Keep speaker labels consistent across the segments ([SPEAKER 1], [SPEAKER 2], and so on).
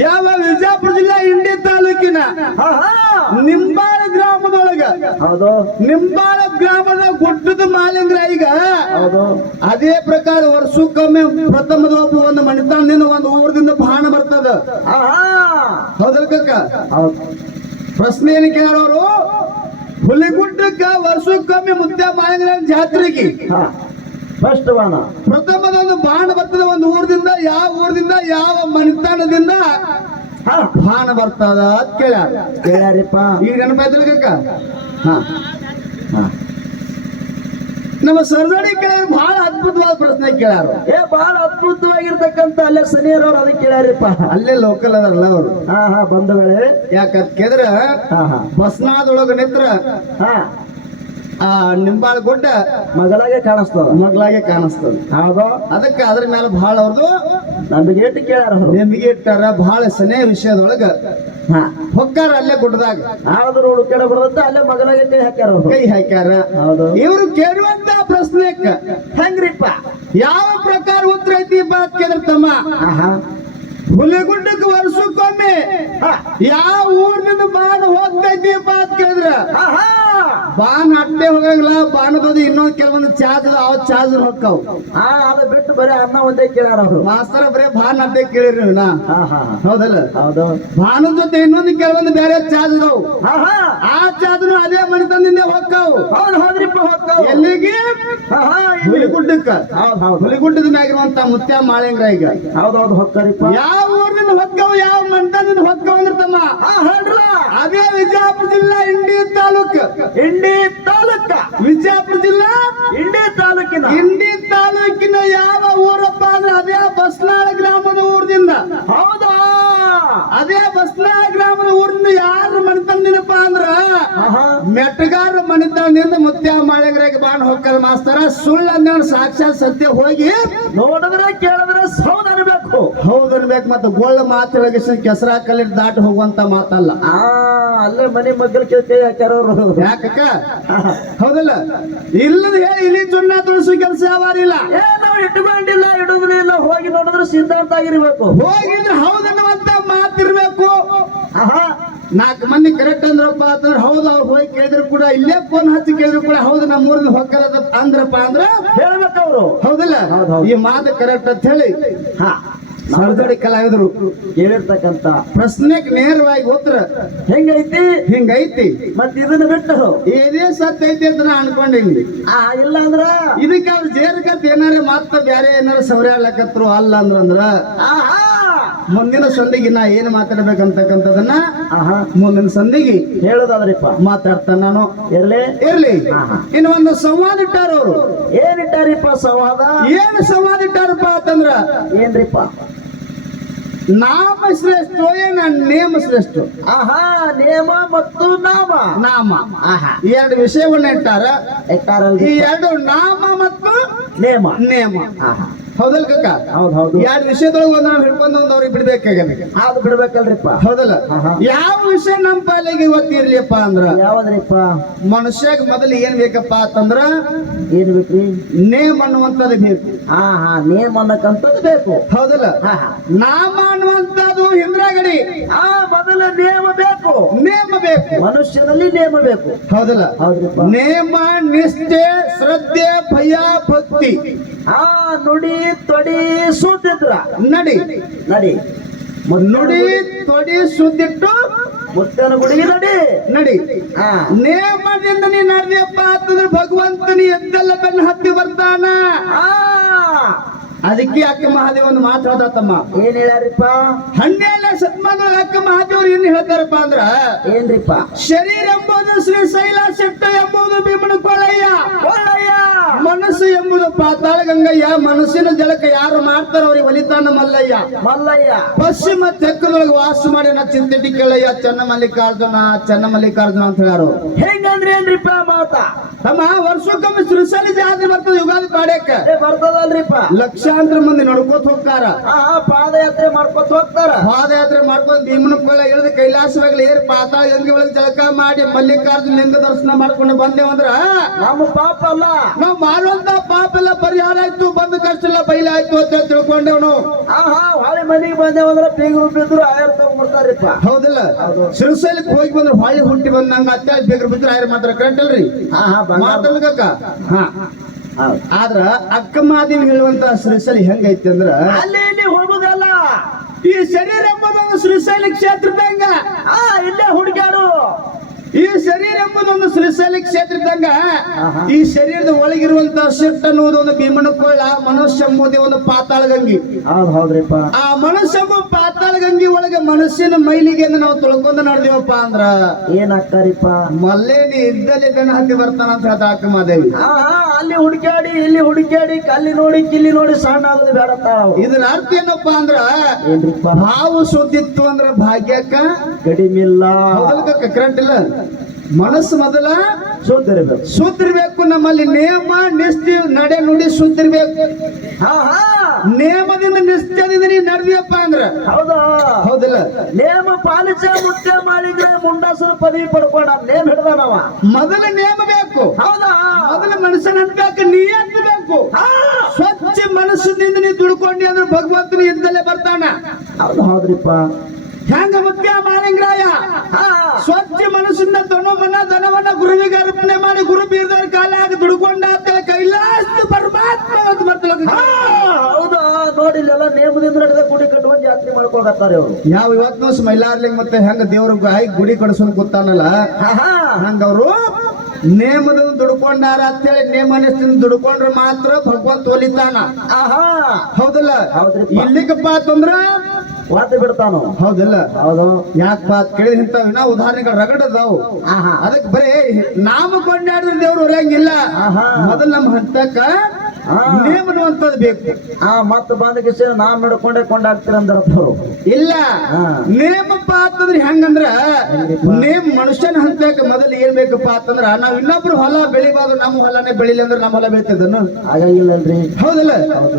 [SPEAKER 1] ಯಾವ ವಿಜಯಪುರ ಜಿಲ್ಲಾ ಇಂಡಿ ತಾಲೂಕಿನ? ನಿಂಬಾಳ ಗ್ರಾಮದೊಳಗ. ನಿಂಬಾಳ ಗ್ರಾಮದ ಗುಡ್ಡದ ಮಾಲಿಂಗ್ರ ಈಗ. ಅದೇ ಪ್ರಕಾರ ವರ್ಷಕ್ಕೊಮ್ಮೆ ಪ್ರಥಮ ಒಬ್ಬ ಒಂದು ಮಣಿತಾಣದಿಂದ ಒಂದು ಊರದಿಂದ ಬಾಣ ಬರ್ತದ. ಹೌದಲ್ ಕಕ್ಕ ಪ್ರಶ್ನೆ ಏನು ಕೇಳೋರು? ಹುಲಿಗುಡ್ಡಕ್ಕ ವರ್ಷಕ್ಕೊಮ್ಮೆ ಮುದ್ದೆ ಮಾಲಿಂಗ್ರ ಜಾತ್ರೆಗೆ.
[SPEAKER 2] ಫಸ್ಟ್
[SPEAKER 1] ಪ್ರಥಮದ ಒಂದು ಬಾಣ ಬರ್ತದ ಒಂದು ಊರದಿಂದ ಯಾವ ಮಣಿತಾಣದಿಂದ ಬಾಣ ಬರ್ತದ ಅಂತ ಕೇಳ್ಯಾರ.
[SPEAKER 2] ಕೇಳ್ಯಾರಿಪ್ಪ.
[SPEAKER 1] ಈಗ ನೆನಪಾಯ್ತಲ್ಲ ಕಕ್ಕ ಹಾ.
[SPEAKER 2] ಹಾ.
[SPEAKER 1] ನಮ್ಮ ಸರ್ದಾಡಿ ಕೇಳಿದ್ರೆ ಬಹಳ ಅದ್ಭುತವಾದ ಪ್ರಶ್ನೆ ಕೇಳ್ಯಾರ.
[SPEAKER 2] ಏ ಬಹಳ ಅದ್ಭುತವಾಗಿರ್ತಕ್ಕಂತ ಅಲ್ಲೇ ಸನಿಯರವ್ರು ಅದಕ್ಕೆ ಕೇಳ್ಯಾರಪ್ಪ.
[SPEAKER 1] ಅಲ್ಲೇ ಲೋಕಲ್ ಅದಲ್ಲ ಅವರು.
[SPEAKER 2] ಹಾ ಹಾ ಬಂಧುಗಳೇ
[SPEAKER 1] ಯಾಕಂತ ಕೇಳಿದ್ರ
[SPEAKER 2] ಹಾ ಹಾ.
[SPEAKER 1] ಬಸ್ನಾದೊಳಗ ನಿತ್ರ
[SPEAKER 2] ಹಾ.
[SPEAKER 1] ಆ ನಿಂಬಾಳ ಗುಡ್ಡ
[SPEAKER 2] ಮಗಳಾಗೆ ಕಾಣಿಸ್ತದ.
[SPEAKER 1] ಮಗಳಾಗೆ ಕಾಣಿಸ್ತದ.
[SPEAKER 2] ಹೌದು?
[SPEAKER 1] ಅದಕ್ಕೆ ಅದ್ರ ಮೇಲೆ ಬಹಳ ಅವ್ರದು
[SPEAKER 2] ನಮಗೆ ಇಟ್ಟು ಕೇಳ್ಯಾರ
[SPEAKER 1] ನಿಮಗೆ ಇಟ್ಟಾರ ಬಹಳ ಸನೇ ವಿಷಯದೊಳಗ.
[SPEAKER 2] ಹಾ.
[SPEAKER 1] ಹೊಕ್ಕಾರ ಅಲ್ಲೇ ಗುಡ್ಡದಾಗ.
[SPEAKER 2] ಆದ್ರ ನೋಡು ಕೆಡ ಬಿಡದಂತ ಅಲ್ಲೇ ಮಗಲಾಗೆ ಕೈ ಹಾಕ್ಯಾರ
[SPEAKER 1] ಕೈ ಹಾಕ್ಯಾರ.
[SPEAKER 2] ಹೌದು.
[SPEAKER 1] ಇವರು ಕೇಳುವಂತ ಪ್ರಶ್ನೆಕ್ಕ
[SPEAKER 2] ಹೆಂಗ್ರಿಪ್ಪ?
[SPEAKER 1] ಯಾವ ಪ್ರಕಾರ ಉತ್ತರ ಐತಿ ಬಾತ್ ಕೇಳಿದ್ರ ತಮ್ಮ?
[SPEAKER 2] ಆಹಾ.
[SPEAKER 1] ಹುಲಿಗುಡ್ಡಕ್ಕೆ ವರ್ಷಕ್ಕೊಮ್ಮೆ
[SPEAKER 2] ಹಾ.
[SPEAKER 1] ಯಾವ ಊರಿನಿಂದ ಬಾಣ ಹೋಗ್ತೈತಿ ಬಾತ್ ಕೇಳಿದ್ರ?
[SPEAKER 2] ಆಹಾ.
[SPEAKER 1] ಬಾಣ ಅಟ್ಟೆ ಹೋಗಂಗಿಲ್ಲ ಬಾಣದೋದು ಇನ್ನೊಂದ್ ಕೆಲವೊಂದು ಚಾರ್ಜ್ ಅವ್ ಚಾರ್ಜ್ ಹೊಕ್ಕಾವ್.
[SPEAKER 2] ಆ ಅದ ಬಿಟ್ಟು ಬರೀ ಅನ್ನ ಒಂದೇ ಕೇಳ್ಯಾರ ಅವ್ರು.
[SPEAKER 1] ಮಾಸ್ತರ ಬರೀ ಬಾನ್ ಅಡ್ಡೆ ಕೇಳಿರಿ ನಾ. ಹೌದಲ್ಲ?
[SPEAKER 2] ಹೌದು.
[SPEAKER 1] ಬಾಣದ ಜೊತೆ ಇನ್ನೊಂದು ಕೆಲವೊಂದು ಬೇರೆ ಚಾರ್ಜ್ ಅದಾವು. ಆ ಚಾರ್ಜ್ನು ಅದೇ ಮನೆತನದಿಂದ ಹೊಕ್ಕಾವು.
[SPEAKER 2] ಹೌದು ಹೌದ್ರಿಪ್ಪ ಹೊಕ್ಕವು.
[SPEAKER 1] ಎಲ್ಲಿಗೆ. ಹುಲಿಗುಡ್ಡಕ್ಕ. ಹುಲಿಗುಡ್ಡದ ಮ್ಯಾಗಿರುವಂತ ಮುತ್ಯ ಮಾಳಿಂಗ್ರ ಈಗ.
[SPEAKER 2] ಹೌದು ಹೌದು ಹೊಕ್ಕರಿಪ್ಪ.
[SPEAKER 1] ಯಾವ ಊರಿನಿಂದ ಹೊಕ್ಕವು ಯಾವ ಮನೆತನದಿಂದ ಹೊಕ್ಕವು ಅಂದ್ರೆ ತಮ್ಮ ಅದೇ ವಿಜಯಪುರ ಜಿಲ್ಲಾ ಇಂಡಿ ತಾಲೂಕ್.
[SPEAKER 2] ಇಂಡಿ ತಾಲೂಕ.
[SPEAKER 1] ವಿಜಯಪುರ ಜಿಲ್ಲಾ.
[SPEAKER 2] ಇಂಡಿ ತಾಲೂಕಿನ.
[SPEAKER 1] ಇಂಡಿ ತಾಲೂಕಿನ ಯಾವ ಊರಪ್ಪ ಅಂದ್ರೆ ಅದೇ ಬಸ್ನಾಳ ಗ್ರಾಮದ ಊರದಿಂದ.
[SPEAKER 2] ಹೌದಾ?
[SPEAKER 1] ಅದೇ ಬಸ್ನಾಳ ಗ್ರಾಮದ ಊರಿಂದ ಯಾರು ಮನೆತನದಿನಪ್ಪ ಅಂದ್ರ ಮೆಟ್ಟಗಾರ ಮನೆತನದಿಂದ ಮುತ್ಯ ಮಾಳಿಗರಾಗಿ ಬಾಣ ಹೋಗ್ತಾರೆ ಮಾಸ್ತರ ಸುಳ್ಳು ಸಾಕ್ಷಾತ್ ಸತ್ಯ ಹೋಗಿ ಮತ್ತೆ ಗೋಳ ಮಾತೊಳಗೆ ಕೆಸರ ಕಲ್ಲಿ ದಾಟಿ ಹೋಗುವಂತ ಮಾತಲ್ಲ.
[SPEAKER 2] ಆ ಅಲ್ಲೇ ಮನೆ ಮಗ್ಗಲ್ ಕೇಳ್ತೇವೆ ಹಾಕ್ಯಾರ ಅವ್ರು.
[SPEAKER 1] ಯಾಕಕ್ಕ ಹೌದಲ್ಲ? ಇಲ್ಲದ ಹೇಳಿ ಇಲ್ಲಿ ಚುಣ್ಣ ತುಳಸಿ ಕೆಲಸ ಯಾವಾರಿಲ್ಲ
[SPEAKER 2] ಏ ನಾವು ಇಟ್ಕೊಂಡಿಲ್ಲ ಇಡುದಿಲ್ಲ ಇಲ್ಲ ಹೋಗಿ ನೋಡಿದ್ರೆ ಸಿದ್ಧಾಂತ ಆಗಿರ್ಬೇಕು.
[SPEAKER 1] ಹೋಗಿದ್ರೆ ಹೌದನ್ನುವಂತ ಮಾತಿರ್ಬೇಕು
[SPEAKER 2] ಆಹಾ.
[SPEAKER 1] ನಾಲ್ಕು ಮಂದಿ ಕರೆಕ್ಟ್ ಅಂದ್ರಪ್ಪ ಅಂತಂದ್ರೆ ಹೌದು ಅವ್ರು ಹೋಗಿ ಕೇಳಿದ್ರು ಕೂಡ ಇಲ್ಲೇ ಫೋನ್ ಹಚ್ಚಿ ಕೇಳಿದ್ರು ಕೂಡ ಹೌದು ನಮ್ಮ ಊರಿನ ಹೊಕ್ಕರದ ಅಂದ್ರಪ್ಪ ಅಂದ್ರೆ?
[SPEAKER 2] ಹೇಳ್ಬೇಕು ಅವರು.
[SPEAKER 1] ಹೌದಿಲ್ಲ?
[SPEAKER 2] ಹೌದ್ ಹೌದ್.
[SPEAKER 1] ಈ ಮಾತು ಕರೆಕ್ಟ್ ಅಂತ ಹೇಳಿ.
[SPEAKER 2] ಹಾ.
[SPEAKER 1] ಸರ್ದೋಡಿ ಕಲಾವಿದರು
[SPEAKER 2] ಕೇಳಿರ್ತಕ್ಕಂತ
[SPEAKER 1] ಪ್ರಶ್ನೆಗೆ ನೇರವಾಗಿ ಉತ್ತರ.
[SPEAKER 2] ಹೆಂಗೈತಿ?
[SPEAKER 1] ಹಿಂಗೈತಿ?
[SPEAKER 2] ಮತ್ ಇದನ್ನ ಬಿಟ್ಟು
[SPEAKER 1] ಏನೇ ಸತ್ಯ ಐತಿ ಅಂತ ನಾ ಅನ್ಕೊಂಡಿನಿ.
[SPEAKER 2] ಆ ಇಲ್ಲ ಅಂದ್ರ?
[SPEAKER 1] ಇದಕ್ಕೆ ಅವ್ರು ಜೇರ್ಕತ್ ಏನಾರ ಮತ್ತ ಬ್ಯಾರೆ ಏನಾರ ಸೌರ್ಯಾಳಕತ್ರು ಅಲ್ಲ ಅಂದ್ರ
[SPEAKER 2] ಆಹಾ!
[SPEAKER 1] ಮುಂದಿನ ಸಂದಿಗೆ ನಾ ಏನ್ ಮಾತಾಡ್ಬೇಕಂತಕ್ಕಂಥದನ್ನ
[SPEAKER 2] ಆಹಾ!
[SPEAKER 1] ಮುಂದಿನ ಸಂದಿಗೆ
[SPEAKER 2] ಹೇಳೋದಾದ್ರಿಪ್ಪ.
[SPEAKER 1] ಮಾತಾಡ್ತಾನ ನಾನು.
[SPEAKER 2] ಇರ್ಲಿ?
[SPEAKER 1] ಇರ್ಲಿ. ಇನ್ನು ಒಂದು ಸಂವಾದ ಇಟ್ಟಾರ ಅವರು.
[SPEAKER 2] ಏನಿಟ್ಟಾರಿಪ್ಪ ಸಂವಾದ?
[SPEAKER 1] ಏನ್ ಸಂವಾದ ಇಟ್ಟಾರಪ್ಪ ಅಂತಂದ್ರ
[SPEAKER 2] ಏನ್ರಿಪ್ಪ?
[SPEAKER 1] ನಾಮ ಶ್ರೇಷ್ಠ ಏನ ನೇಮ ಶ್ರೇಷ್ಠ
[SPEAKER 2] ಆಹಾ ನೇಮ ಮತ್ತು ನಾಮ
[SPEAKER 1] ನಾಮ
[SPEAKER 2] ಆಹಾ
[SPEAKER 1] ಎರಡು ವಿಷಯವನ್ನ ಇಟ್ಟಾರ ಈ
[SPEAKER 2] ಇಟ್ಟಾರಲ್ರಿ
[SPEAKER 1] ಎರಡು ನಾಮ ಮತ್ತು
[SPEAKER 2] ನೇಮ
[SPEAKER 1] ನೇಮ
[SPEAKER 2] ಆಹಾ
[SPEAKER 1] ಹೌದಲ್ ಕಕ್ಕ
[SPEAKER 2] ಹೌದ್ ಹೌದು.
[SPEAKER 1] ಎರಡು ವಿಷಯದೊಳಗೆ ಒಂದ್ ನಾವು ಹಿಡ್ಕೊಂಡು ಒಂದ್ ಅವ್ರಿಗೆ ಬಿಡ್ಬೇಕಾಗ್ಯದ
[SPEAKER 2] ಅದು ಬಿಡ್ಬೇಕಲ್ರಿಪ್ಪ.
[SPEAKER 1] ಹೌದಲ್ಲ? ಯಾವ ವಿಷಯ ನಮ್ಮ ಪಾಲಿಗೆ ಇವತ್ತಿರ್ಲಿಪ್ಪ ಅಂದ್ರ?
[SPEAKER 2] ಯಾವ್ದ್ರಿಪ್ಪ?
[SPEAKER 1] ಮನುಷ್ಯಾಗ ಮೊದಲು ಏನ್ ಬೇಕಪ್ಪ ಅಂತಂದ್ರ?
[SPEAKER 2] ಏನ್ ಬೇಕ್ರಿ?
[SPEAKER 1] ನೇಮ್ ಅನ್ನುವಂಥದ್ದು ಬೇಕು.
[SPEAKER 2] ಆಹಾ ನೇಮ್ ಅನ್ನಕ್ಕಂಥದ್ದು ಬೇಕು.
[SPEAKER 1] ಹೌದಲ್ಲ? ನಾಮ ಅನ್ನುವಂಥದ್ದು ಹಿಂದ್ರಾಗಡಿ.
[SPEAKER 2] ಆ ಮೊದಲ ನೇಮ ಬೇಕು.
[SPEAKER 1] ನೇಮ ಬೇಕು
[SPEAKER 2] ಮನುಷ್ಯನಲ್ಲಿ ನೇಮ ಬೇಕು
[SPEAKER 1] ಹೌದಲ್ಲ ನೇಮ ನಿಷ್ಠೆ ಶ್ರದ್ಧೆ ಭಯ ಭಕ್ತಿ.
[SPEAKER 2] ಆ ನುಡಿ ತೊಡಿ ಸುದ್ದಿದ್ರ.
[SPEAKER 1] ನಡಿ.
[SPEAKER 2] ನಡಿ.
[SPEAKER 1] ನುಡಿ ತೊಡಿ ಸುದ್ದಿಟ್ಟು.
[SPEAKER 2] ಮುತ್ತನ ಗುಡಿಗೆ ನಡಿ.
[SPEAKER 1] ನಡಿ.
[SPEAKER 2] ಆ.
[SPEAKER 1] ನೇಮದಿಂದ ನೀ ನಡೆದಪ್ಪ ಅಂತಂದ್ರೆ ಭಗವಂತನಿ ಎದ್ದೆಲ್ಲ ಬೆನ್ನ ಹತ್ತಿ ಬರ್ತಾನ.
[SPEAKER 2] ಆ.
[SPEAKER 1] ಅದಕ್ಕೆ ಅಕ್ಕ ಮಹಾದೇವ್ ಒಂದು ಮಾತು ಹೇಳ್ತಾತಮ್ಮ
[SPEAKER 2] ಏನ್ ಹೇಳ್ಯಾರಿಪ್ಪ?
[SPEAKER 1] ಹಣ್ಣೆಲ್ಲ ಶತಮಾನದೊಳಗೆ ಅಕ್ಕ ಮಹಾದೇವ್ರು ಏನ್ ಹೇಳ್ತಾರಪ್ಪ ಅಂದ್ರ
[SPEAKER 2] ಏನ್ರಿಪ್ಪ?
[SPEAKER 1] ಶರೀರ ಎಂಬುದು ಶ್ರೀ ಶೈಲ ಶೆಟ್ಟ ಎಂಬುದು ಭೀಮನ ಕೊಳ್ಳಯ್ಯ
[SPEAKER 2] ಒಳ್ಳೆಯ
[SPEAKER 1] ಮನಸ್ಸು ಎಂಬುದು ಪಾತಾಳ ಗಂಗಯ್ಯ ಮನಸ್ಸಿನ ಜಲಕ್ಕೆ ಯಾರು ಮಾಡ್ತಾರ ಅವ್ರಿಗೆ ಒಲಿತಾನ ಮಲ್ಲಯ್ಯ.
[SPEAKER 2] ಮಲ್ಲಯ್ಯ!
[SPEAKER 1] ಪಶ್ಚಿಮ ತೆಕ್ಕದೊಳಗೆ ವಾಸ ಮಾಡಿ ನಾ ಚಿಂತೆಟಿ ಕೇಳಯ್ಯ ಚನ್ನ ಮಲ್ಲಿಕಾರ್ಜುನ ಚನ್ನ ಮಲ್ಲಿಕಾರ್ಜುನ ಅಂತ ಹೇಳಾರು.
[SPEAKER 2] ಹೆಂಗಂದ್ರೆ ಏನ್ರಿಪ್ಪ ಮಾತ?
[SPEAKER 1] ತಮ್ಮ ವರ್ಷಕ್ಕೊಮ್ಮೆ ಸೃಷ್ಟಿ ಜಾತ್ರೆ ಬರ್ತದೆ ಯುಗಾದಿ ಪಾಡ್ಯಕ್ಕ.
[SPEAKER 2] ಏ ಬರ್ತದಲ್ರಿಪ್ಪ.
[SPEAKER 1] ಲಕ್ಷಾಂತರ ಮಂದಿ ನಡ್ಕೋತ ಹೋಗ್ತಾರ.
[SPEAKER 2] ಪಾದಯಾತ್ರೆ ಮಾಡ್ಕೋತ ಹೋಗ್ತಾರ.
[SPEAKER 1] ಪಾದಯಾತ್ರೆ ಮಾಡ್ಕೊಂಡು ಭೀಮನ ಕೊಳ್ಳ ಇಳಿದು ಕೈಲಾಸವಾಗ್ಲಿ ಏರ್ ಪಾತಾಳ ಗಂಗೆ ಒಳಗೆ ಜಳಕ ಮಾಡಿ ಮಲ್ಲಿಕಾರ್ಜುನ ಲಿಂಗ ದರ್ಶನ ಮಾಡ್ಕೊಂಡು ಬಂದೇವಂದ್ರ
[SPEAKER 2] ನಮ್ಮ ಪಾಪ ಅಲ್ಲ.
[SPEAKER 1] ನಾವ್ ಮಾಡುವಂತ ಪಾಪ ಎಲ್ಲ ಪರಿಹಾರ ಆಯ್ತು ಬಂದ ಕಷ್ಟ ಎಲ್ಲ ಬೈಲ ಆಯ್ತು ಅಂತ ತಿಳ್ಕೊಂಡೇವ್ ನಾವು.
[SPEAKER 2] ಆಹಾ ಹೊಳೆ ಮನೆಗೆ ಬಂದೇವಂದ್ರ ಬೀಗರು ಬಿದ್ರು ಆಯರ್ ತಗೊಂಡ್ಬಿಡ್ತಾರಿಪ್ಪ
[SPEAKER 1] ಹೌದಿಲ್ಲ. ಶ್ರೀಶೈಲಕ್ಕೆ ಹೋಗಿ ಬಂದ್ರೆ ಹೊಳ್ಳಿ ಹುಟ್ಟಿ ಬಂದ್ ನಂಗ ಬೀಗರು ಬಿದ್ರು ಬಿದ್ರೆ ಆಯ್ರ ಮಾತ್ರ ಕರೆಕ್ಟ್ ಅಲ್ರಿ?
[SPEAKER 2] ಹಾ ಹಾ ಹೌದು.
[SPEAKER 1] ಆದ್ರ ಅಕ್ಕ ಮಾದೇವಿ ಹೇಳುವಂತ ಶ್ರೀಶೈಲಿ ಹೆಂಗೈತಿ ಅಂದ್ರ
[SPEAKER 2] ಅಲ್ಲಿ ಇಲ್ಲಿ ಹೋಗುದಲ್ಲ
[SPEAKER 1] ಈ ಶರೀರ ಎಂಬುದೊಂದು ಶ್ರೀಶೈಲಿ ಕ್ಷೇತ್ರದಂಗ.
[SPEAKER 2] ಆ ಇಲ್ಲೇ ಹುಡುಗಾಡು
[SPEAKER 1] ಈ ಶರೀರ ಎಂಬುದೊಂದು ಕ್ಷೇತ್ರ ಇದ್ದಂಗ ಈ ಶರೀರದ ಒಳಗಿರುವಂತ ಶಿಫ್ಟ್ ಅನ್ನೋದು ಒಂದು ಭೀಮನ ಕೊಳ್ಳ ಮನುಷ್ಯ ಎಂಬುದೇ ಒಂದು ಪಾತಾಳ ಗಂಗಿ ಆ ಮನುಷ್ಯ ಪಾತಾಳ ಗಂಗಿ ಒಳಗೆ ಮನುಷ್ಯನ ಮೈಲಿಗೆ ನಾವು ತೊಳ್ಕೊಂಡು ನಡೆದಿವಪ್ಪ ಅಂದ್ರ
[SPEAKER 2] ಏನಾಗ್ತಾರಿಪ್ಪ
[SPEAKER 1] ಮಲ್ಲೇನಿ ಇದ್ದಲ್ಲಿ ಬೆನ್ನ ಹತ್ತಿ ಬರ್ತಾನ ಅಂತ ಹೇಳ್ತಾ ಅಕ್ಕ ಮಾದೇವಿ
[SPEAKER 2] ಅಲ್ಲಿ ಹುಡುಕಾಡಿ ಇಲ್ಲಿ ಹುಡುಕಾಡಿ ಕಲ್ಲಿ ನೋಡಿ ಕಿಲ್ಲಿ ನೋಡಿ ಸಣ್ಣ ಆಗೋದು ಬೇಡ ಇದನ್ನ
[SPEAKER 1] ಇದರ ಅರ್ಥ ಏನಪ್ಪ ಅಂದ್ರ ಹಾವು ಸುದ್ದಿತ್ತು ಅಂದ್ರ ಭಾಗ್ಯಕ್ಕ
[SPEAKER 2] ಕಡಿಮಿಲ್ಲ
[SPEAKER 1] ಕರೆಂಟ್ ಇಲ್ಲ? ಮನಸ್ಸು ಮೊದಲ
[SPEAKER 2] ಶುದ್ಧಿರ್ಬೇಕು
[SPEAKER 1] ಸುತ್ತಿರ್ಬೇಕು ನಮ್ಮಲ್ಲಿ ನೇಮ ನಿಷ್ಠೆ ನಡೆ ನುಡಿ ಸುತ್ತಿರ್ಬೇಕು
[SPEAKER 2] ಹಾ ಹಾ
[SPEAKER 1] ನೇಮದಿಂದ ನಿಷ್ಠೆದಿಂದ ನೀ ನಡೆದಿಯಪ್ಪ ಅಂದ್ರೆ?
[SPEAKER 2] ಹೌದಾ?
[SPEAKER 1] ಹೌದಿಲ್ಲ.
[SPEAKER 2] ನೇಮ ಪಾಲಿಸ ಮುತ್ತೆ ಮಾಡಿದ್ರೆ ಮುಂಡಾಸನ ಪದವಿ ಪಡ್ಕೊಂಡ ನೇಮ್ ಹಿಡ್ದಾನವ
[SPEAKER 1] ಮೊದಲ ನಿಯಮ ಬೇಕು.
[SPEAKER 2] ಹೌದಾ?
[SPEAKER 1] ಮೊದಲ ಮನುಷ್ಯನ ಅನ್ಬೇಕು ನೀ ಬೇಕು. ಸ್ವಚ್ಛ ಮನಸ್ಸಿನಿಂದ ನೀ ದುಡ್ಕೊಂಡಿ ಅಂದ್ರೆ ಭಗವಂತನ ಇದ್ದಲ್ಲೇ ಬರ್ತಾನ.
[SPEAKER 2] ಹೌದು ಹೌದ್ರಿಪ್ಪ.
[SPEAKER 1] ಹೆಂಗ ಮುತ್ಯ ಮಾಲಿಂಗರಾಯ?
[SPEAKER 2] ಹಾ.
[SPEAKER 1] ಸ್ವಚ್ಛ ಮನಸ್ಸಿಂದ ದನವನ್ನ ದನವನ್ನ ಗುರುವಿಗೆ ಅರ್ಪಣೆ ಮಾಡಿ ಗುರು ಬೀರ್ದವ್ರ ಕಾಲ ಆಗಿ ದುಡ್ಕೊಂಡ ಕೈಲಾಸ ಪರಮಾತ್ಮ ಅಂತ ಬರ್ತಲ್ಲ
[SPEAKER 2] ಹೌದಾ? ನೋಡಿ ಇಲ್ಲೆಲ್ಲ ನೇಮದಿಂದ ನಡೆದ ಗುಡಿ ಕಟ್ಕೊಂಡು ಜಾತ್ರೆ ಮಾಡ್ಕೊಳಕತ್ತಾರೆ ಅವರು
[SPEAKER 1] ಯಾವ ಇವತ್ತು ಮೈಲಾರ್ಲಿಂಗ್ ಮತ್ತೆ ಹೆಂಗ ದೇವ್ರ ಗಾಯಿ ಗುಡಿ ಕಡಿಸೋನ್ ಗೊತ್ತಾನಲ್ಲ ಹಂಗ ಅವರು ನೇಮದ ದುಡ್ಕೊಂಡಾರ ಅಂತೇಳಿ ನೇಮ ನಿಷ್ಠೆಯಿಂದ ದುಡ್ಕೊಂಡ್ರೆ ಮಾತ್ರ ಭಗವಂತ ಒಲಿತಾನ.
[SPEAKER 2] ಆಹಾ.
[SPEAKER 1] ಹೌದಲ್ಲ. ಇಲ್ಲಿಗಪ್ಪ ಅಂತಂದ್ರ
[SPEAKER 2] ವಾತ ಬಿಡ್ತಾನು?
[SPEAKER 1] ಹೌದಿಲ್ಲ?
[SPEAKER 2] ಹೌದು.
[SPEAKER 1] ಯಾಕೆ ಅಂತ ಕೇಳಿದ ಇಂಥವ್ ಇನ್ನ ಉದಾಹರಣೆಗಳು ರಗಡದಾವು.
[SPEAKER 2] ಆಹಾ.
[SPEAKER 1] ಅದಕ್ಕೆ ಬರೀ ನಾಮ ಕೊಂಡಾಡಿದ್ರೆ ದೇವ್ರು
[SPEAKER 2] ಆಹಾ.
[SPEAKER 1] ಮೊದಲ್ ನಮ್ಮ ಹಂತಕ್ಕ
[SPEAKER 2] ಆ.
[SPEAKER 1] ನೇಮನುವಂಥದ್ದು ಬೇಕು.
[SPEAKER 2] ಆ ಮತ್ತ ಬಂದ ಕಿಸ ನಾ ಮಿಡ್ಕೊಂಡೆ ಕೊಂಡಾಗ್ತೀರ ಅಂದ್ರ
[SPEAKER 1] ಇಲ್ಲ.
[SPEAKER 2] ನೇಮ
[SPEAKER 1] ನೇಮಪ್ಪ ಅಂತಂದ್ರೆ ಹೆಂಗಂದ್ರ ನೇಮ್ ಮನುಷ್ಯನ ಹಂತಕ್ಕೆ ಮೊದಲು ಏನ್ ಬೇಕಪ್ಪ ಅಂತಂದ್ರ ನಾವ್ ಇನ್ನೊಬ್ರು ಹೊಲ ಬೆಳಿಬಾರ್ದು ನಮ್ಮ ಹೊಲನೇ ಬೆಳಿಲಿ ಅಂದ್ರೆ ನಮ್ಮ ಹೊಲ ಬೆಳಿತದನು
[SPEAKER 2] ಆಗಂಗಿಲ್ಲಲ್ರಿ.
[SPEAKER 1] ಹೌದಲ್ಲ?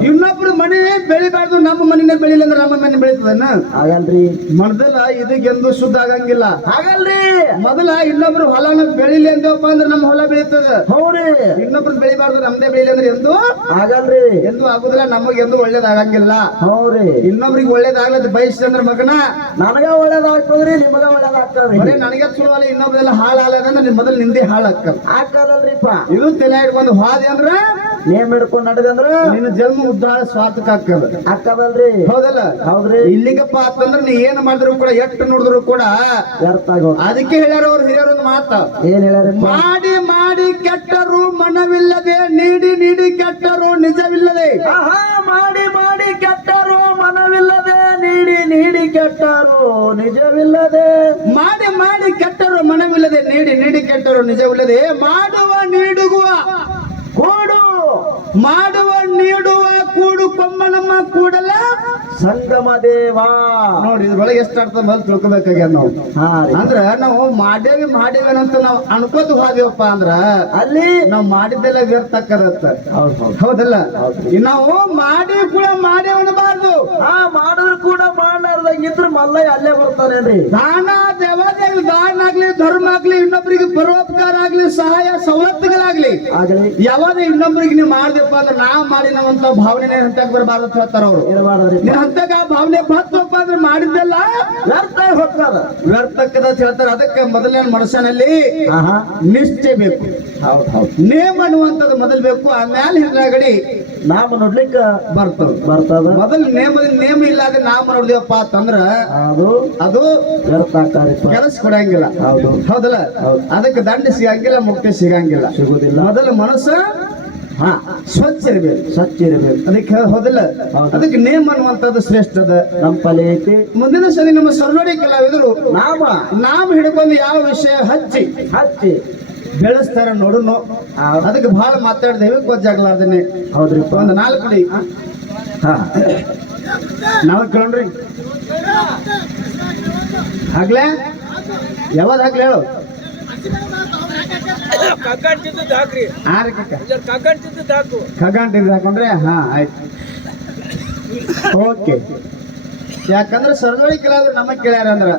[SPEAKER 1] ಇನ್ನೊಬ್ರು ಮನೆ ಬೆಳಿಬಾರ್ದು ನಮ್ಮ ಮನೆನೇ ಬೆಳಿಲಿ ಅಂದ್ರೆ ನಮ್ಮ ಮನೆ ಬೆಳಿತದನ
[SPEAKER 2] ಆಗಲ್ರಿ.
[SPEAKER 1] ಮೊದಲ ಇದಕ್ಕೆಂದು ಶುದ್ಧ ಆಗಂಗಿಲ್ಲ.
[SPEAKER 2] ಆಗಲ್ರಿ.
[SPEAKER 1] ಮೊದಲ ಇನ್ನೊಬ್ರು ಹೊಲನ ಬೆಳಿಲಿ ಅಂದಪ್ಪ ಅಂದ್ರೆ ನಮ್ಮ ಹೊಲ ಬೆಳಿತದ.
[SPEAKER 2] ಹೌರಿ
[SPEAKER 1] ಇನ್ನೊಬ್ರು ಬೆಳಿಬಾರ್ದು ನಮ್ದೇ ಬೆಳಿಲಿ ಅಂದ್ರೆ ಎಂದು
[SPEAKER 2] ಆಗಲ್ರಿ
[SPEAKER 1] ಎಂದು ಆಗುದಿಲ್ಲ ನಮಗ್ ಎಂದು ಒಳ್ಳೇದಾಗಂಗಿಲ್ಲ.
[SPEAKER 2] ಹೌರಿ
[SPEAKER 1] ಇನ್ನೊಬ್ರಿಗೆ ಒಳ್ಳೇದಾಗ್ಲದ್ ಬಯಸಿದಂದ್ರ ಮಗನ.
[SPEAKER 2] ನನಗ ಒಳ್ಳೇದಾಗ್ತದ್ರಿ ನಿಮಗ ಒಳ್ಳೇದಾಗ್ತದ್ರಿ.
[SPEAKER 1] ಬರೀ ನನಗೆ ಚಲೋ ಅಲ್ಲ ಇನ್ನೊಬ್ರೆಲ್ಲ ಹಾಳಾಗದಂದ್ರೆ ನಿಮ್ ಮೊದಲು ನಿಂದೆ ಹಾಳಾಗ್ತದ.
[SPEAKER 2] ಆಗ್ತದಲ್ರಿಪ್ಪ.
[SPEAKER 1] ಇದು ತಲೆ ಹಿಡ್ಕೊಂಡು ಹಾದಿ ಅಂದ್ರ
[SPEAKER 2] ನೇಮ್ ಹಿಡ್ಕೊಂಡ್ ನಡೆದಂದ್ರ
[SPEAKER 1] ನಿನ್ನ ಜನ್ಮ ಉದ್ದಾರ ಸ್ವಾರ್ಥಕ್ಕೆ ಹಾಕದ
[SPEAKER 2] ಆಗ್ತದಲ್ರಿ?
[SPEAKER 1] ಹೌದಲ್ಲ?
[SPEAKER 2] ಹೌದ್ರಿ.
[SPEAKER 1] ಇಲ್ಲಿಗಪ್ಪ ಅಂತಂದ್ರ ನೀ ಏನ್ ಮಾಡಿದ್ರು ಕೂಡ ಎಷ್ಟು ನೋಡಿದ್ರು ಕೂಡ
[SPEAKER 2] ವ್ಯರ್ಥ ಆಗೋ
[SPEAKER 1] ಅದಕ್ಕೆ ಹೇಳ್ಯಾರ ಅವ್ರು ಹಿರಿಯರ ಒಂದು ಮಾತ.
[SPEAKER 2] ಏನ್ ಹೇಳ್ಯಾರ
[SPEAKER 1] ಮಾಡಿ ಮಾಡಿ ಕೆಟ್ಟರು ಮನವಿಲ್ಲದೆ ನೀಡಿ ನೀಡಿ ಕೆಟ್ಟರು ನಿಜವಿಲ್ಲದೆ.
[SPEAKER 2] ಆಹಾ ಮಾಡಿ ಮಾಡಿ ಕೆಟ್ಟರು ಮನವಿಲ್ಲದೆ ನೀಡಿ ನೀಡಿ ಕೆಟ್ಟರು ನಿಜವಿಲ್ಲದೆ.
[SPEAKER 1] ಮಾಡಿ ಮಾಡಿ ಕೆಟ್ಟರು ಮನವಿಲ್ಲದೆ ನೀಡಿ ನೀಡಿ ಕೆಟ್ಟರು ನಿಜವಿಲ್ಲದೆ ಮಾಡುವ
[SPEAKER 2] દેવા
[SPEAKER 1] ನೋಡಿ ಇದ್ರೊಳಗೆ ಎಷ್ಟು ಅರ್ಥ ಮೊದಲು ತಿಳ್ಕೊಬೇಕಾಗ್ಯದ ನಾವು. ಅಂದ್ರ ನಾವು ಮಾಡೇವಿ ಮಾಡೇವಿ ಅಂತ ನಾವು ಅನ್ಕೋತ ಹೋದೇವಪ್ಪ ಅಂದ್ರ
[SPEAKER 2] ಅಲ್ಲಿ
[SPEAKER 1] ನಾವು ಮಾಡಿದ್ದೆಲ್ಲ ವ್ಯರ್ಥಕ್ಕದತ್ತ
[SPEAKER 2] ಹೌದು ಹೌದು.
[SPEAKER 1] ಹೌದಲ್ಲ. ನಾವು ಮಾಡಿ ಕೂಡ ಮಾಡೇವ್ ಅನ್ನಬಾರ್ದು
[SPEAKER 2] ಆ ಮಾಡಿದ್ರು ಕೂಡ ಮಾಡ್ಲಾರ್ದಂಗ ಇದ್ರ ಮಲ್ಲಯ್ಯ ಅಲ್ಲೇ ಬರ್ತಾನೇನ್ರಿ
[SPEAKER 1] ದಾನ ದೇವಾದೇವಿ ದಾನ ಆಗ್ಲಿ ಧರ್ಮ ಆಗ್ಲಿ ಇನ್ನೊಬ್ರಿಗೆ ಪರೋಪಕಾರ ಆಗ್ಲಿ ಸಹಾಯ ಸವಲತ್ತುಗಳಾಗ್ಲಿ
[SPEAKER 2] ಆಗಲಿ.
[SPEAKER 1] ಯಾವಾಗ ಇನ್ನೊಬ್ರಿಗೆ ನೀವು ಮಾಡ್ದಪ್ಪ ಅಂದ್ರೆ ನಾವ್ ಮಾಡಿನವಂತ ಭಾವನೆ ಹಂತಕ್ ಬರಬಾರ್ದು ಅಂತ ಹೇಳ್ತಾರ ಅವ್ರು. ನಿನ್ ಆ ಭಾವನೆ ಬರ್ತಪ್ಪ ಅಂದ್ರೆ ಮಾಡಿದ್ದೆಲ್ಲ
[SPEAKER 2] ವ್ಯರ್ಥ ಹೋಗ್ತಾರ ಹೋಗ್ತದ.
[SPEAKER 1] ವ್ಯರ್ಥಕ್ಕದ ಅಂತ ಹೇಳ್ತಾರೆ. ಅದಕ್ಕೆ ಮೊದಲನೇ ಮನುಷ್ಯನಲ್ಲಿ
[SPEAKER 2] ಆಹಾ.
[SPEAKER 1] ನಿಷ್ಠೆ ಬೇಕು.
[SPEAKER 2] ಹೌದು ನೇಮ
[SPEAKER 1] ನೇಮ್ ಅನ್ನುವಂಥದ್ದು ಮೊದಲು ಬೇಕು ಆಮೇಲೆ ಹಿಂದಾಗಡಿ
[SPEAKER 2] ನಾಮ ನೋಡ್ಲಿಕ್ಕೆ
[SPEAKER 1] ಬರ್ತದೆ.
[SPEAKER 2] ಬರ್ತದ.
[SPEAKER 1] ಮೊದಲು ನೇಮದ ನೇಮ ಇಲ್ಲದೆ ನಾಮ ನೋಡಿದೇವಪ್ಪ ಅಂತಂದ್ರ
[SPEAKER 2] ಅದು
[SPEAKER 1] ಅದು
[SPEAKER 2] ವ್ಯರ್ಥ
[SPEAKER 1] ಕೆಲಸ ಕೊಡಂಗಿಲ್ಲ.
[SPEAKER 2] ಹೌದು.
[SPEAKER 1] ಹೌದಲ್ಲ? ಅದಕ್ಕೆ ದಂಡ ಸಿಗಂಗಿಲ್ಲ ಮುಕ್ತಿ ಸಿಗಂಗಿಲ್ಲ.
[SPEAKER 2] ಸಿಗುದಿಲ್ಲ.
[SPEAKER 1] ಮೊದಲು ಮನಸ್ಸು
[SPEAKER 2] ಹಾ.
[SPEAKER 1] ಸ್ವಚ್ಛ ಇರಬೇಕು.
[SPEAKER 2] ಸ್ವಚ್ಛ ಇರಬೇಕು.
[SPEAKER 1] ಅದಕ್ಕೆ ಹೋದಿಲ್ಲ?
[SPEAKER 2] ಹೌದು.
[SPEAKER 1] ಅದಕ್ಕೆ ನೇಮ್ ಅನ್ನುವಂಥದ್ದು ಶ್ರೇಷ್ಠ ಅದ.
[SPEAKER 2] ನಮ್ಮ ಪಲಿ ಐತಿ.
[SPEAKER 1] ಮುಂದಿನ ಸರಿ ನಮ್ಮ ಸರ್ವಡಿ ಕಲಾವಿದರು
[SPEAKER 2] ನಾಮ
[SPEAKER 1] ನಾಮ ಹಿಡ್ಕೊಂಡು ಯಾವ ವಿಷಯ ಹಚ್ಚಿ?
[SPEAKER 2] ಹಚ್ಚಿ.
[SPEAKER 1] ಬೆಳೆಸ್ತಾರ ನೋಡುನು. ಅದಕ್ಕೆ ಬಹಳ ಮಾತಾಡ್ದೇವೆ ಗೊತ್ತಾಗ್ಲಾರ್ದೇನೆ
[SPEAKER 2] ಹೌದ್ರಿ
[SPEAKER 1] ಒಂದು ನಾಲ್ಕು ಡಿ
[SPEAKER 2] ಹಾ.
[SPEAKER 1] ನಾವು ಕೇಳ್ರಿ ಆಗ್ಲೇ ಯಾವಾಗ ಹಾಕ್ಲಿ ಹೇಳು?
[SPEAKER 3] ಕಗ್ಗಂಟಿದ್ದು ಹಾಕ್ರಿ
[SPEAKER 1] ಆರಕ್ಕೆ
[SPEAKER 3] ಕಗ್ಗಂಟಿದ್ದು ಹಾಕು
[SPEAKER 1] ಖಗಾಂಟ್ ಇದು ಹಾಕೊಂಡ್ರೆ ಹಾ ಆಯ್ತು ಓಕೆ ಯಾಕಂದ್ರೆ ಸರ್ವಳಿ ಕೇಳಾದ್ರೆ ನಮಗ್ ಕೇಳ್ಯಾರ ಅಂದ್ರ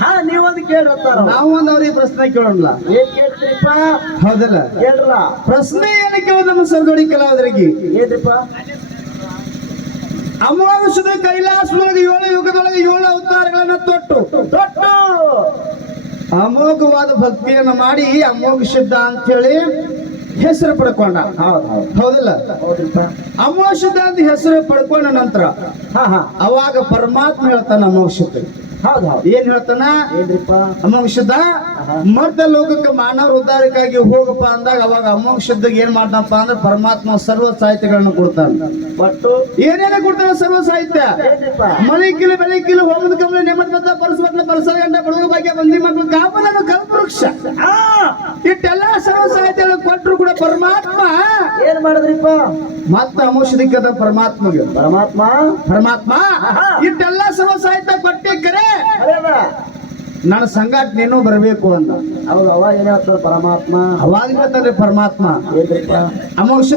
[SPEAKER 2] ಹಾ ನೀವೊಂದು ಕೇಳಿ
[SPEAKER 1] ನಾವು ಒಂದ್ ಅವ್ರಿಗೆ ಪ್ರಶ್ನೆ ಕೇಳೋಣ
[SPEAKER 2] ಏನ್
[SPEAKER 1] ಹೌದಲ್ಲ.
[SPEAKER 2] ಕೇಳ್ರಲ್ಲ
[SPEAKER 1] ಪ್ರಶ್ನೆ ಏನಕ್ಕೆ ಕೇಳ ನಮ್ಮ ಸರ್ವಳಿ ಕೆಲವದ್ರಿಗೆ
[SPEAKER 2] ಏನ್ರಿಪ್ಪ
[SPEAKER 1] ಅಮಾವಾಸ್ಯದ ಕೈಲಾಸದೊಳಗೆ ಏಳು ಯುಗದೊಳಗೆ ಏಳು ಅವತಾರಗಳನ್ನ ತೊಟ್ಟು.
[SPEAKER 2] ತೊಟ್ಟು.
[SPEAKER 1] ಅಮೋಘವಾದ ಭಕ್ತಿಯನ್ನ ಮಾಡಿ ಅಮೋಘ ಶುದ್ಧ ಅಂತ ಹೇಳಿ ಹೆಸರು ಪಡ್ಕೊಂಡ.
[SPEAKER 2] ಹೌದು ಹೌದು.
[SPEAKER 1] ಹೌದಲ್ಲ? ಅಮೋಘ ಶುದ್ಧ ಅಂತ ಹೆಸರು ಪಡ್ಕೊಂಡ ನಂತರ
[SPEAKER 2] ಹಾ ಹಾ.
[SPEAKER 1] ಅವಾಗ ಪರಮಾತ್ಮ ಹೇಳ್ತಾನ ಅಮೋಘ ಏನ್ ಹೇಳ್ತಾನ?
[SPEAKER 2] ಏನ್ರಿಪ್ಪ?
[SPEAKER 1] ಮರ್ದ ಲೋಕಕ್ಕೆ ಮಾನವ ಉದ್ಧಾರಕ್ಕಾಗಿ ಹೋಗಪ್ಪ ಅಂದಾಗ ಅವಾಗ ಅಮೋಘ ಸಿದ್ಧಗೆ ಏನ್ ಮಾಡ್ದಪ್ಪ ಅಂದ್ರೆ ಪರಮಾತ್ಮ ಸರ್ವ ಸಾಹಿತ್ಯಗಳನ್ನ ಕೊಡ್ತಾನ.
[SPEAKER 2] ಒಟ್ಟು?
[SPEAKER 1] ಏನೇನ ಕೊಡ್ತಾನ ಸರ್ವ ಸಾಹಿತ್ಯ?
[SPEAKER 2] ಮನೆ
[SPEAKER 1] ಕಿಲ ಮನೆ ಹೋಮದ ಕಮಲ ನೆಮ್ಮದಿ ನೆಮ್ಮದ ಪರಸ್ಪರ ಪರಿಸರ ಗಂಟ ಬಡವ ಭಾಗ್ಯ ಬಂದಿ ಮಕ್ಕಳು ಕಾಪನ ಕಲ್ಪವೃಕ್ಷ. ಇಟ್ಟೆಲ್ಲ ಸರ್ವ ಸಾಹಿತ್ಯ ಕೊಟ್ಟರು ಕೂಡ ಪರಮಾತ್ಮ.
[SPEAKER 2] ಏನ್ ಮಾಡಿದ್ರಿಪ್ಪ?
[SPEAKER 1] ಮತ್ತ ಅಮೋಷದಿಕ್ಕದ ಪರಮಾತ್ಮಗೆ.
[SPEAKER 2] ಪರಮಾತ್ಮ?
[SPEAKER 1] ಪರಮಾತ್ಮ. ಇಟ್ಟೆಲ್ಲ ಸರ್ವ ಸಾಹಿತ್ಯ ಕೊಟ್ಟೆ ಕರೆ ನನ್ನ ಸಂಗಾಟ ನೀನು ಬರಬೇಕು ಅಂತ.
[SPEAKER 2] ಹೌದು ಅವಾಗ ಏನ್ ಹೇಳ್ತಾರ ಪರಮಾತ್ಮ.
[SPEAKER 1] ಅವಾಗ ಹೇಳ್ತಾರೆ ಪರಮಾತ್ಮ?
[SPEAKER 2] ಏನ್ರಿಪ್ಪ? ಅಮಾವಾಸ್ಯ.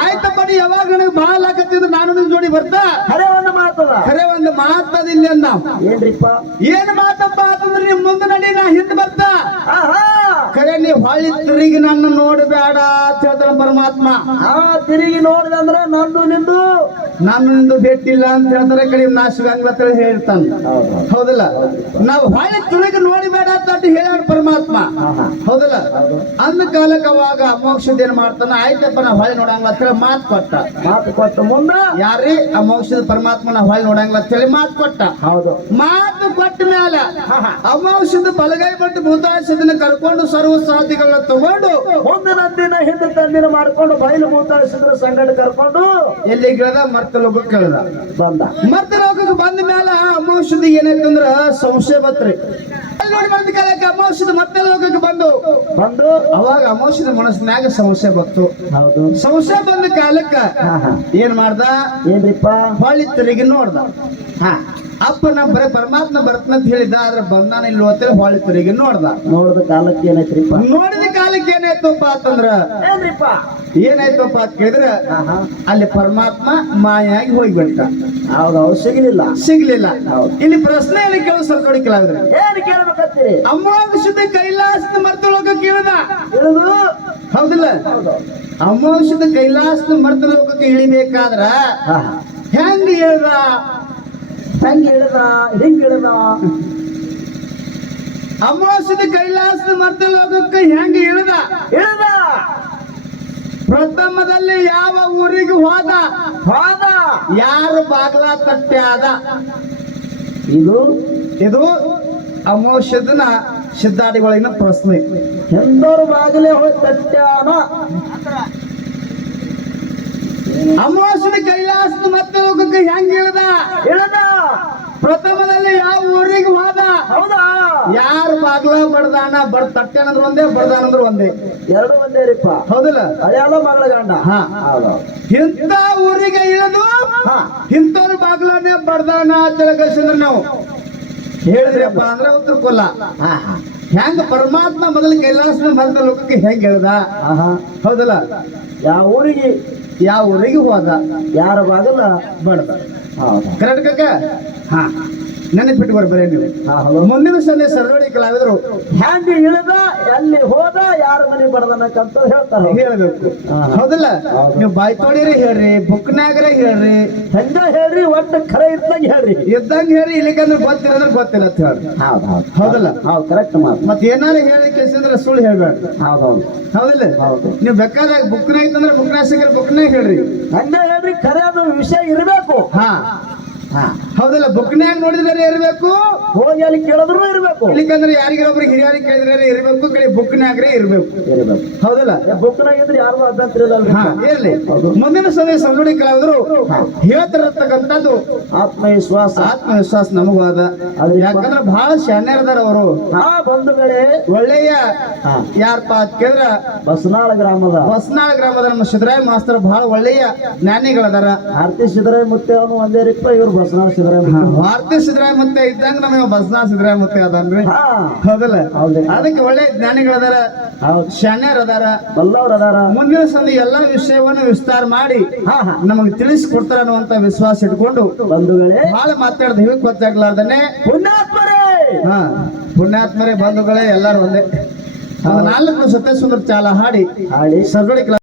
[SPEAKER 1] ಆಯ್ತಪ್ಪ ನೀ ಯಾವಾಗ ನನಗೆ ಬಹಳ ಆಗತ್ತಿದ್ರು ನಾನು ನಿನ್ ಜೋಡಿ ಬರ್ತಾ?
[SPEAKER 2] ಖರೆ ಒಂದು ಮಾತದ
[SPEAKER 1] ಖರೆ ಒಂದು ಮಾತದಿಲ್ಲ ಅಂದ
[SPEAKER 2] ಏನ್ರಿಪ್ಪ?
[SPEAKER 1] ಏನ್ ಮಾತಪ್ಪ ಅಂತಂದ್ರೆ ನಿಮ್ ಮುಂದೆ ನಡಿ ನಾ ಹಿಂದ್ ಬರ್ತಾ.
[SPEAKER 2] ಆಹಾ!
[SPEAKER 1] ಖರೆ ನೀ ಹೊಳಿ ತಿರುಗಿ ನನ್ನ ನೋಡಬೇಡ ಅಂತ ಹೇಳ್ತಾನ ಪರಮಾತ್ಮ.
[SPEAKER 2] ಆ ತಿರುಗಿ ನೋಡಿದಂದ್ರ ನಂದು ನಿಂದು.
[SPEAKER 1] ನಾನು ಬೆಟ್ಟಿಲ್ಲ ಅಂತ ಹೇಳ್ತಾರೆ ಕಡೆ ನಾಶಗಂಗ್ಲ ಹೇಳಿ ಹೇಳ್ತಾನ.
[SPEAKER 2] ಹೌದು
[SPEAKER 1] ಹೌದಲ್ಲ? ನಾವು ಹೊಳಿ ನೋಡಿ ಬೇಡ ಅಂತ ಹೇಳ ಪರಮಾತ್ಮ. ಹೌದಲ್ಲ? ಅಂದ ಕಾಲಕ್ಕೆ ಅವಾಗ ಅಮೋಕ್ಷದ ಏನ್ ಮಾಡ್ತಾನ? ಆಯ್ತಪ್ಪ ನಾ ಹೊಳೆ ನೋಡಂಗಿಲ್ಲ ಅಂತ ಹೇಳಿ ಮಾತು ಕೊಟ್ಟ.
[SPEAKER 2] ಮಾತು ಕೊಟ್ಟ ಮುಂದ?
[SPEAKER 1] ಯಾರೇ ಅಮೋಕ್ಷದ ಪರಮಾತ್ಮ ನಾ ಹೊಳೆ ನೋಡಂಗಿಲ್ಲ ಅಂತ ಹೇಳಿ ಮಾತು ಕೊಟ್ಟ.
[SPEAKER 2] ಹೌದು.
[SPEAKER 1] ಮಾತು ಕೊಟ್ಟ ಮೇಲೆ ಅಮೋಕ್ಷದ ಬಲಗೈ ಬಿಟ್ಟು ಭೂತಾಶದನ್ನ ಕರ್ಕೊಂಡು ಸರ್ವ ಸಾಧಿಗಳನ್ನ ತಗೊಂಡು
[SPEAKER 2] ಮುಂದಿನ ದಿನ ಹಿಂದೆ ತಂದಿನ ಮಾಡ್ಕೊಂಡು ಬಯಲು ಮೂತಾಳಿಸಿದ್ರ ಸಂಗಡ ಕರ್ಕೊಂಡು
[SPEAKER 1] ಎಲ್ಲಿ ಗಿಳದ ಮರ್ತ ಲೋಕಕ್ಕೆ ಕೇಳದ.
[SPEAKER 2] ಬಂದ
[SPEAKER 1] ಮರ್ತ ಲೋಕಕ್ಕೆ ಬಂದ ಮೇಲೆ ಅಮಾವಾಸ್ಯದ ಏನಾಯ್ತಂದ್ರ ಸಂಶಯ ಬತ್ರಿ. ಅಲ್ಲಿ ನೋಡಿ ಬಂದ ಕಾಲಕ್ಕೆ ಮತ್ತೆ ಲೋಕಕ್ಕೆ ಬಂದು.
[SPEAKER 2] ಬಂದು?
[SPEAKER 1] ಅವಾಗ ಅಮಾವಾಸ್ಯದ ಮನಸ್ಸಿನಾಗ ಸಂಶಯ ಬತ್ತು
[SPEAKER 2] ಹೌದು.
[SPEAKER 1] ಸಂಶಯ ಬಂದ ಕಾಲಕ್ಕ ಏನ್ ಮಾಡ್ದ?
[SPEAKER 2] ಏನ್ರಿಪ್ಪ?
[SPEAKER 1] ಹೊಳ್ಳಿ ತಿರುಗಿ ನೋಡ್ದ.
[SPEAKER 2] ಹಾ.
[SPEAKER 1] ಅಪ್ಪ ನಾ ಬರೀ ಪರಮಾತ್ಮ ಬರ್ತನಂತ ಹೇಳಿದ ಆದ್ರೆ ಬಂದಾನ ಇಲ್ಲ ಅಂತೇಳಿ ಹೊಳ್ಳಿ ತಿರುಗಿ ನೋಡ್ದ.
[SPEAKER 2] ನೋಡಿದ ಕಾಲಕ್ಕೆ ಏನಾಯ್ತ್ರಿಪ್ಪ?
[SPEAKER 1] ನೋಡಿದ ಕಾಲಕ್ಕೆ ಏನಾಯ್ತಪ್ಪ ಅಂತಂದ್ರ
[SPEAKER 2] ಏನ್ರಿಪ್ಪ?
[SPEAKER 1] ಏನಾಯ್ತಪ್ಪ ಅಂತ ಕೇಳಿದ್ರ ಅಲ್ಲಿ ಪರಮಾತ್ಮ ಮಾಯಾಗಿ ಹೋಗ್ಬಿಟ್ಟ
[SPEAKER 2] ಹೌದು ಅವ್ರು ಸಿಗಲಿಲ್ಲ.
[SPEAKER 1] ಸಿಗ್ಲಿಲ್ಲ. ಇಲ್ಲಿ ಪ್ರಶ್ನೆ ಏನು ಕೇಳೋ ಸ್ವಲ್ಪ ನೋಡಿ ಕೇಳಿದ್ರೆ
[SPEAKER 2] ಏನ್ ಕೇಳ್ಬೇಕಂತೀರಿ?
[SPEAKER 1] ಅಮಾವಾಸ್ಯದ ಕೈಲಾಸದ ಮರ್ತ ಲೋಕ ಕೇಳಿದ
[SPEAKER 2] ಇಳಿದು?
[SPEAKER 1] ಹೌದಿಲ್ಲ?
[SPEAKER 2] ಹೌದು.
[SPEAKER 1] ಅಮಾವಾಸ್ಯದ ಕೈಲಾಸದ ಮರ್ತ ಲೋಕಕ್ಕೆ ಇಳಿಬೇಕಾದ್ರ
[SPEAKER 2] ಹೇಳ್ದ
[SPEAKER 1] ಹೆಂಗ್ ಹೇಳ್ದ
[SPEAKER 2] ಹೆಂಗ್ ಹೇಳ್ದ ಹಿಂಗ್ ಹೇಳಿದ
[SPEAKER 1] ಅಮಾವಾಸ್ಯದ ಕೈಲಾಸದ ಮರ್ತ ಲೋಕಕ್ಕೆ ಹೆಂಗ್ ಹೇಳ್ದ
[SPEAKER 2] ಇಳಿದ?
[SPEAKER 1] ಪ್ರಥಮದಲ್ಲಿ ಯಾವ ಊರಿಗೆ ಹೋದ?
[SPEAKER 2] ಹೋದ.
[SPEAKER 1] ಯಾರು ಬಾಗ್ಲ ತಟ್ಟ್ಯಾದ
[SPEAKER 2] ಇದು
[SPEAKER 1] ಇದು ಅಮೋಷದನ ಸಿದ್ಧಾಡಿಗಳಿನ ಪ್ರಶ್ನೆ.
[SPEAKER 2] ಎಂದರು ಬಾಗಿಲೇ ಹೋಗಿ ತಟ್ಟ್ಯಾನ
[SPEAKER 1] ಅಮೋಷನ ಕೈಲಾಸದ ಮತ್ತೆ ಹೋಗಕ್ಕೆ ಹೆಂಗೆ ಇಳ್ದ?
[SPEAKER 2] ಇಳಿದ.
[SPEAKER 1] ಪ್ರಥಮದಲ್ಲಿ ಯಾವ ಊರಿಗೆ ಹೋದ?
[SPEAKER 2] ಹೌದಾ.
[SPEAKER 1] ಯಾರು ಬಾಗ್ಲ ಬಡ್ದಾನ ಬಡ್ ತಟ್ಟೆನಂದ್ರ ಒಂದೇ ಬಡ್ದಾನಂದ್ರ ಒಂದೇ?
[SPEAKER 2] ಎರಡು ಒಂದೇ ರೀಪ
[SPEAKER 1] ಹೌದಿಲ್ಲ?
[SPEAKER 2] ಅದ್ಯಾವ ಬಾಗ್ಲ ಗಂಡ.
[SPEAKER 1] ಹಾ. ಇಂಥ ಊರಿಗೆ ಇಳಿದು ಇಂಥವ್ರ ಬಾಗ್ಲನೇ ಬಡ್ದಾನ ಅಂತ ಕಳ್ಸಿದ್ರ ನಾವು. ಹೇಳಿದ್ರಪ್ಪ ಅಂದ್ರೆ ಉತ್ತರ ಕೊಲ್ಲ.
[SPEAKER 2] ಹಾ ಹಾ.
[SPEAKER 1] ಹೆಂಗ ಪರಮಾತ್ಮ ಮೊದಲು ಕೈಲಾಸನ ಮರದ ಲೋಕಕ್ಕೆ ಹೆಂಗ್ ಹೇಳ್ದ? ಹೌದಲ್ಲ?
[SPEAKER 2] ಯಾವ ಊರಿಗೆ?
[SPEAKER 1] ಯಾವ ಊರಿಗೆ ಹೋದ?
[SPEAKER 2] ಯಾರ ಬಾಗಲ್ಲ
[SPEAKER 1] ಬಡ್ದ.
[SPEAKER 2] ಹೌದು.
[SPEAKER 1] ಕರ್ನಾಟಕಕ್ಕ? ಹಾ. ನೆನಪಿಟ್ಟು ಬರ್ಬರೇ ನೀವು. ಮುಂದಿನ ಸಲ ಸರ್ವಡಿ ಕಲಾವಿದರು
[SPEAKER 2] ಹ್ಯಾಂಡಿ ಇಳಿದ ಎಲ್ಲಿ ಹೋದ ಯಾರ ಮನೆ ಬಡದನಕ್ಕಂತ ಹೇಳ್ತಾರೆ.
[SPEAKER 1] ಹೇಳ್ಬೇಕು. ಹೌದಲ್ಲ? ನೀವು ಬಾಯ್ ತೋಡಿರಿ ಹೇಳ್ರಿ ಬುಕ್ನಾಗ್ರೆ ಹೇಳ್ರಿ.
[SPEAKER 2] ಹೆಂಗ ಹೇಳ್ರಿ ಒಟ್ಟು ಖರೆ ಇದ್ದಂಗೆ ಹೇಳ್ರಿ.
[SPEAKER 1] ಇದ್ದಂಗೆ ಹೇಳ್ರಿ ಇಲ್ಲಿಕಂದ್ರೆ ಗೊತ್ತಿಲ್ಲ ಅಂದ್ರೆ ಗೊತ್ತಿಲ್ಲ ಅಂತ ಹೇಳಿ
[SPEAKER 2] ಹೌದು ಹೌದು.
[SPEAKER 1] ಹೌದಲ್ಲ?
[SPEAKER 2] ಹೌದು ಕರೆಕ್ಟ್ ಮಾತು.
[SPEAKER 1] ಮತ್ತೆ ಏನಾರ ಹೇಳಿ ಕೆಲ್ಸಿದ್ರೆ ಸುಳ್ಳು ಹೇಳ್ಬೇಡ
[SPEAKER 2] ಹೌದು ಹೌದು.
[SPEAKER 1] ಹೌದಿಲ್ಲ?
[SPEAKER 2] ಹೌದು.
[SPEAKER 1] ನೀವು ಬೇಕಾದಾಗ ಬುಕ್ನಾಗ ಇತ್ತಂದ್ರೆ ಬುಕ್ನಾಗ ಸಿಗ್ರೆ ಬುಕ್ನಾಗ ಹೇಳ್ರಿ.
[SPEAKER 2] ಹಂಗ ಹೇಳ್ರಿ ಖರೆ ಅದು ವಿಷಯ ಇರಬೇಕು.
[SPEAKER 1] ಹಾ. ಹೌದಲ್ಲ ಬುಕ್ನ್ಯಾಗ ನೋಡಿದ್ರೆ ಇರ್ಬೇಕು?
[SPEAKER 2] ಹೋಗಿ ಅಲ್ಲಿ ಕೇಳಿದ್ರು ಇರಬೇಕು.
[SPEAKER 1] ಇಲ್ಲಿಕಂದ್ರೆ ಯಾರಿಗಾರ ಒಬ್ರಿಗೆ ಹಿರಿಯರಿಗೆ ಕೇಳಿದ್ರೆ ಇರ್ಬೇಕು ಕಡೆ ಬುಕ್ನಾಗ್ರೆ ಇರ್ಬೇಕು.
[SPEAKER 2] ಇರಬೇಕು.
[SPEAKER 1] ಹೌದಲ್ಲ?
[SPEAKER 2] ಬುಕ್ನಾಗ ಇದ್ರೆ ಯಾರು ಅಭ್ಯಂತರ ಇಲ್ಲ
[SPEAKER 1] ಇರ್ಲಿ. ಮುಂದಿನ ಸಂದೇಶ ಸಂಗಡಿ ಕಲಾವಿದರು ಹೇಳ್ತಿರತಕ್ಕಂಥದ್ದು
[SPEAKER 2] ಆತ್ಮವಿಶ್ವಾಸ.
[SPEAKER 1] ಆತ್ಮವಿಶ್ವಾಸ ನಮಗಾದ ಯಾಕಂದ್ರೆ ಬಹಳ ಶಾನ್ಯರದಾರ ಅವರು.
[SPEAKER 2] ಆ ಬಂಧುಗಳೇ.
[SPEAKER 1] ಒಳ್ಳೆಯ ಯಾರಪ್ಪ ಕೇಳಿದ್ರ
[SPEAKER 2] ಬಸನಾಳ ಗ್ರಾಮದ.
[SPEAKER 1] ಬಸನಾಳ ಗ್ರಾಮದ ನಮ್ಮ ಸಿದ್ದರಾಯ ಮಾಸ್ತರ್ ಬಹಳ ಒಳ್ಳೆಯ ಜ್ಞಾನಿಗಳದಾರ.
[SPEAKER 2] ಆರ್ತಿ ಸಿದ್ದರಾಯ ಮತ್ತೆ ಅವನು ಒಂದೇ ರೀತಿ ಇವರು ಬಸನಾಳ ಸಿದ್ದರಾಯ
[SPEAKER 1] ಭಾರತೀಯ ಸಿದ್ದರಾಯ ಮತ್ತೆ ಇದ್ದಂಗ ನಮಗೆ ಬಸ್ನಾ ಮತ್ತೆ ಅದನ್ರಿ? ಹೌದಲ್ಲ. ಅದಕ್ಕೆ ಒಳ್ಳೆ ಜ್ಞಾನಿಗಳದಾರ ಶಾಣ್ಯರ್ ಅದಾರ.
[SPEAKER 2] ಅದಾರ.
[SPEAKER 1] ಮುಂದಿನ ಸಂದಿ ಎಲ್ಲಾ ವಿಷಯವನ್ನು ವಿಸ್ತಾರ ಮಾಡಿ ನಮಗೆ ತಿಳಿಸಿಕೊಡ್ತಾರ ಅನ್ನುವಂತ ವಿಶ್ವಾಸ ಇಟ್ಕೊಂಡು
[SPEAKER 2] ಬಂಧುಗಳೇ.
[SPEAKER 1] ಬಹಳ ಮಾತಾಡ್ದ ಹಿವಿ ಗೊತ್ತಾಗ್ಲಾರ್ದನೆ
[SPEAKER 2] ಪುಣ್ಯಾತ್ಮರೇ.
[SPEAKER 1] ಹಾ ಪುಣ್ಯಾತ್ಮರೇ ಬಂಧುಗಳೇ ಎಲ್ಲಾರು ಒಂದೇ. ನಾಲ್ಕು ಸತ್ಯ ಸುಂದರ ಚಾಲ ಹಾಡಿ
[SPEAKER 2] ಹಾಡಿ.
[SPEAKER 1] ಸದಳಿ